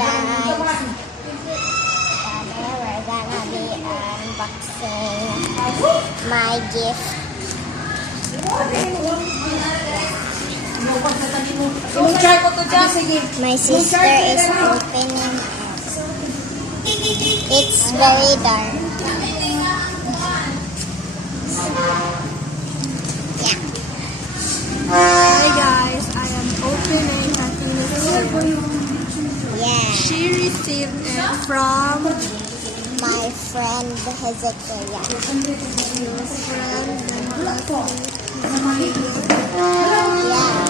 guys, we're gonna be unboxing my gift. My sister is opening it. It's very dark. Hi guys, I am opening a gift. Yeah. She received it from My friend Hezekiah. Yeah.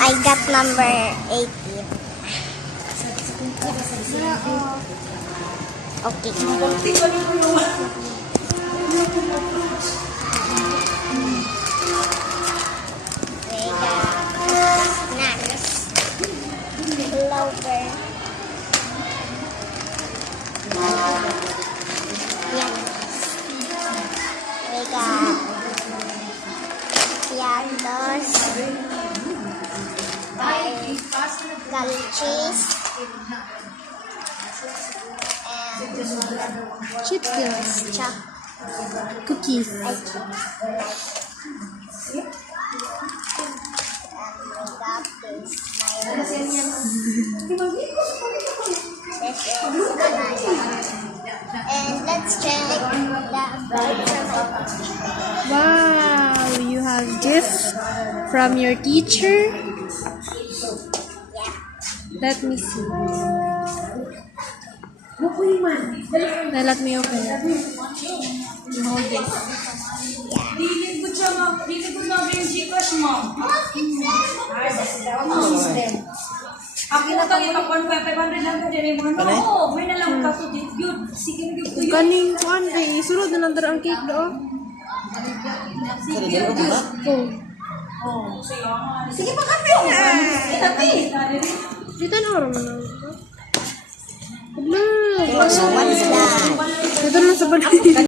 I got number 18. Okay. We got snacks. Clover. Yeah. We got pianos, cheese, and chips girls, cookies. And we got this This is banana. And let's check the bird from my teacher. Wow, you have gifts from your teacher. Yeah. Let me see. Now let me open it. You hold this. Kaning kuan kay isulod na lang dara ang cake do. Sige pa kape o. Dito na oro man. So what's that? Dito na sa balik.